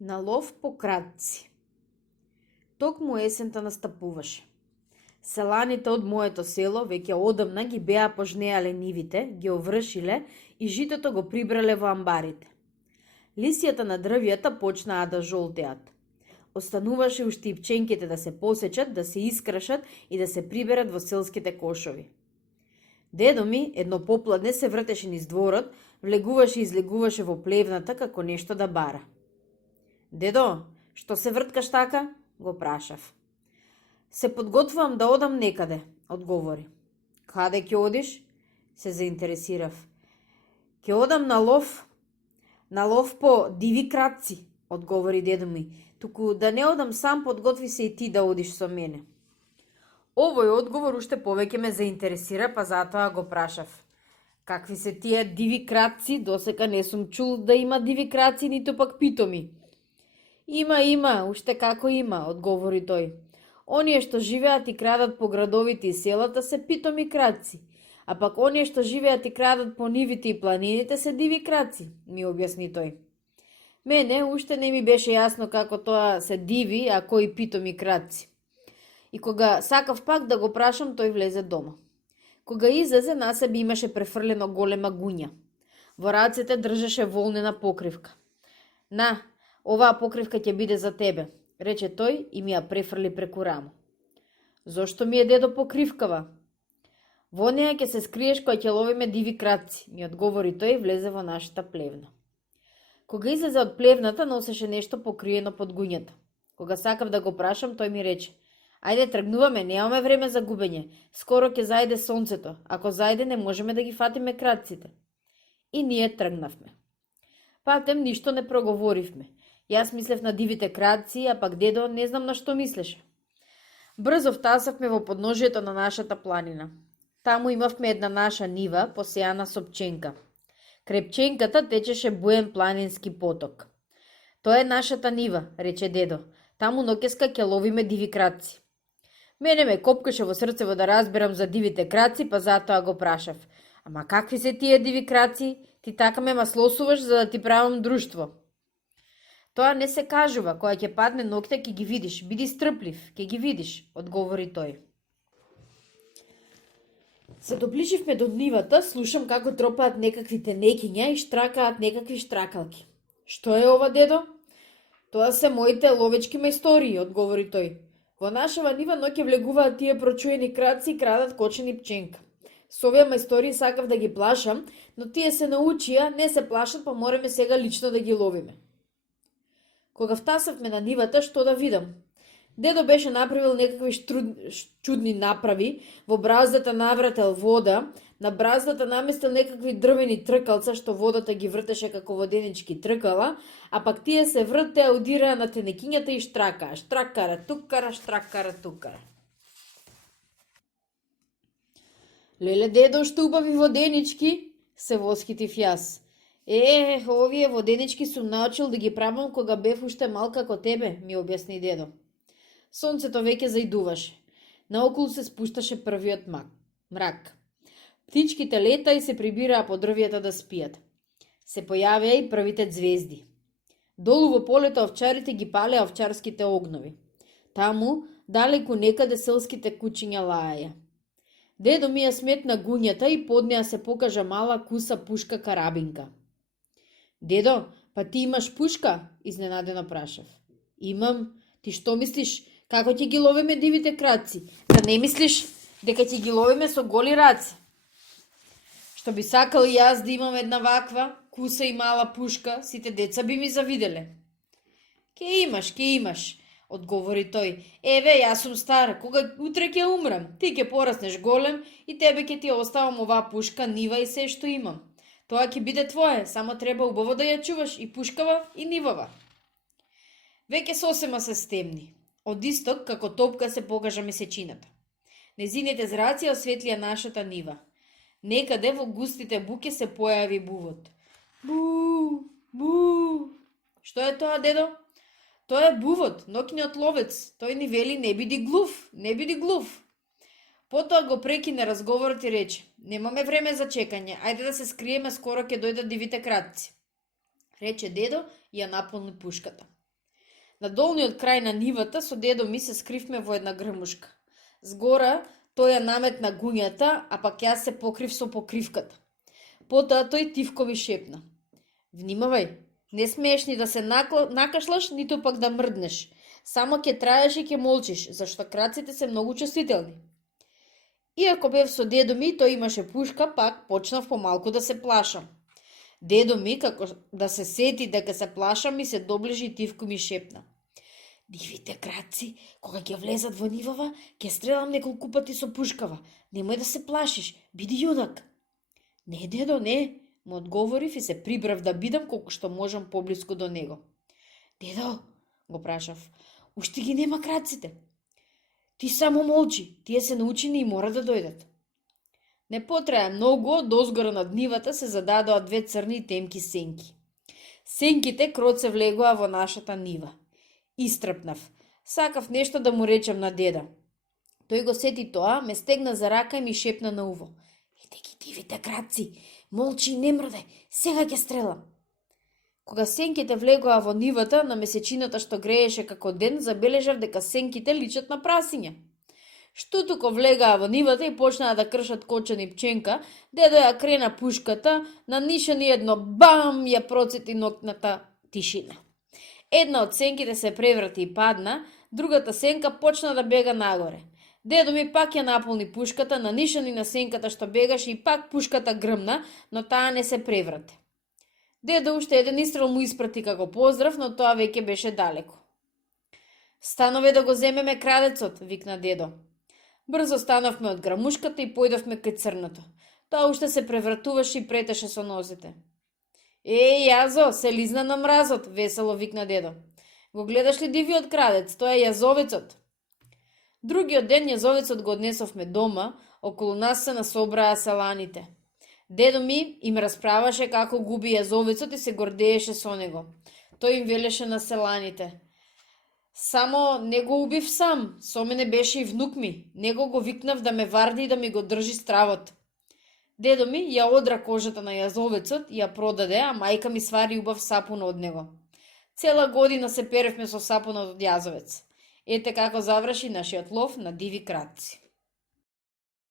На лов по кратци. Токму есента настапуваше. Селаните од моето село веќе одамна ги беа пожнеале нивите, ги овршиле и житото го прибрале во амбарите. Лисијата на дрвијата почнаа да жолтеат. Остануваше уште и пченките да се посечат, да се искрашат и да се приберат во селските кошови. Дедо ми едно попладне се вртеше низ дворот, влегуваше и излегуваше во плевната како нешто да бара. Дедо, што се врткаш така? Го прашав. Се подготвувам да одам некаде, одговори. Каде ќе одиш? Се заинтересирав. Ќе одам на лов. На лов по диви кратци, одговори дедо ми. Туку да не одам сам, подготви се и ти да одиш со мене. Овој одговор уште повеќе ме заинтересира, па затоа го прашав. Какви се тие диви кратци? Досека не сум чул да има диви кратци, ниту пак питоми. Има, уште како има, одговори тој. Оние што живеат и крадат по градовите и селата се питоми кратци, а пак оние што живеат и крадат по нивите и планините се диви кратци, ми објасни тој. Мене уште не ми беше јасно како тоа се диви, а кои питоми кратци. И кога сакав пак да го прашам, тој влезе дома. Кога излезе, на себе имаше префрлено голема гуња. Во рацете држеше волнена покривка. На, оваа покривка ќе биде за тебе, рече тој и ми ја префрли преку рамо. Зошто ми е дедо покривкава? Во неја ќе се скриеш кога ќе ловиме диви кратци, ми одговори тој и влезе во нашата плевна. Кога излезе од плевната, носеше нешто покриено под гуњата. Кога сакав да го прашам, тој ми рече: ајде тргнуваме, немаме време за губење. Скоро ќе зајде сонцето. Ако зајде, не можеме да ги фатиме кратците. И ние тргнавме. Патем ништо не проговоривме. Јас мислев на дивите кратци, а пак дедо не знам на што мислеше. Брзо втасавме во подножието на нашата планина. Таму имавме една наша нива, посејана со пченка. Крај пченката течеше буен планински поток. Тоа е нашата нива, рече дедо. Таму ноќеска ќе ловиме диви кратци. Мене ме копкаше во срцево да разберам за дивите кратци, па затоа го прашав. Ама какви се тие диви кратци? Ти така ме маслосуваш за да ти правам друштво. Тоа не се кажува, кога ќе падне ноќта ќе ги видиш, биди стрплив, ќе ги видиш, одговори тој. Се доближивме до нивата, слушам како тропаат некакви тенекиња и штракаат некакви штракалки. Што е ова, дедо? Тоа се моите ловечки мајстории, одговори тој. Во нашава нива ноќе влегуваат тие прочуени кратци и крадат кочени пченка. Со овие мајстории сакав да ги плашам, но тие се научија, не се плашат, па мораме сега лично да ги ловиме. Кога втасавме на нивата, што да видам? Дедо беше направил некакви чудни направи, во браздата наврател вода, на браздата наместил некакви дрвени тркалца, што водата ги вртеше како воденички тркала, а пак тие се вртеа, удираа на тенекињата и штракаа. Штракара, тукара. Леле, дедо, што убави воденички, се восхитив јас. Овие воденички сум научил да ги правам кога бев уште мал како тебе, ми објасни дедо. Сонцето веќе заидуваше. Наоколу се спушташе првиот мрак. Птичките лета и се прибираа по дрвијата да спијат. Се појавија и првите звезди. Долу во полето овчарите ги палеа овчарските огнови. Таму, далеку некаде селските кучиња лаеја. Дедо ми ја сметна гуњата и под неа се покажа мала куса пушка карабинка. Дедо, па ти имаш пушка? Изненадено прашав. Имам. Ти што мислиш? Како ќе ги ловиме дивите кратци? Да не мислиш дека ќе ги ловиме со голи раци? Што би сакал и јас да имам една ваква куса и мала пушка, сите деца би ми завиделе. Ке имаш, одговори тој. Јас сум стар, кога утре ќе умрам, ти ќе пораснеш голем и тебе ќе ти оставам оваа пушка, нива и се што имам. Тоа ќе биде твое, само треба убаво да ја чуваш и пушкава и нивава. Веќе сосема се стемни. Од исток, како топка, се покажа месечината. Незините зраци осветлија нашата нива. Некаде во густите буки се појави бувот. Бу. Што е тоа, дедо? Тоа е бувот, ноќниот ловец. Тој ни вели не биди глув. Потоа го прекине разговорот и рече: немаме време за чекање, ајде да се скриеме, скоро ќе дојдат дивите кратци. Рече дедо и ја наполни пушката. На долниот крај на нивата со дедо ми се скривме во една грмушка. Згора тој ја наметна гуњата, а пак јас се покрив со покривката. Потоа тој тивко ми шепна: "Внимавај, не смееш ни да се накашлаш, ниту пак да мрднеш. Само ќе траеш и ќе молчиш, зашто краците се многу чувствителни." Иако бев со дедо ми, тој имаше пушка, пак почнав помалку да се плашам. Дедо ми, како да се сети дека се плашам, ми се доближи и тивко ми шепна: "Нивите краци, кога ќе влезат во нивава, ќе стрелам неколку пати со пушкава. Немој да се плашиш, биди јунак." "Не, дедо, не," му одговорив и се прибрав да бидам колку што можам поблиску до него. "Дедо," го прашав, "уште ги нема краците?" "Ти само молчи, тие се научени и мора да дојдат." Не потраја многу, дозгора над нивата се зададоа две црни темки сенки. Сенките кроце влегоа во нашата нива. Истрпнав. Сакав нешто да му речем на деда. Тој го сети тоа, ме стегна за рака и ми шепна на уво: "Иде ги дивите краци, молчи и не мрдај, сега ќе стрелам." Кога сенките влегоа во нивата, на месечината што грееше како ден, забележав дека сенките личат на прасиња. Штутуко влегаа во нивата и почнаа да кршат кочан и пченка, дедо ја крена пушката, на нишани едно бам ја процети ноќната тишина. Една од сенките се преврати и падна, другата сенка почна да бега нагоре. Дедо ми пак ја наполни пушката, на нишани на сенката што бегаше и пак пушката грмна, но таа не се преврати. Дедо уште еден истрел му испрати како поздрав, но тоа веќе беше далеко. "Станове да го земеме крадецот," викна дедо. Брзо станавме од грамушката и појдовме кај црното. Тоа уште се превратуваше и претеше со нозите. Јазо, се лизна на мразот," весело викна дедо. "Го гледаш ли дивиот крадец? Тоа е јазовецот." Другиот ден јазовецот го однесовме дома, околу нас се насобраа селаните. Дедо ми им расправаше како губи јазовецот и се гордееше со него. Тој им велеше на селаните: "Само не го убив сам, со мене беше и внук ми. Него го викнав да ме варди и да ми го држи стравот." Дедо ми ја одра кожата на јазовецот и ја продаде, а мајка ми свари убав сапун од него. Цела година се перевме со сапунот од јазовец. Ете како заврши нашиот лов на диви крадци.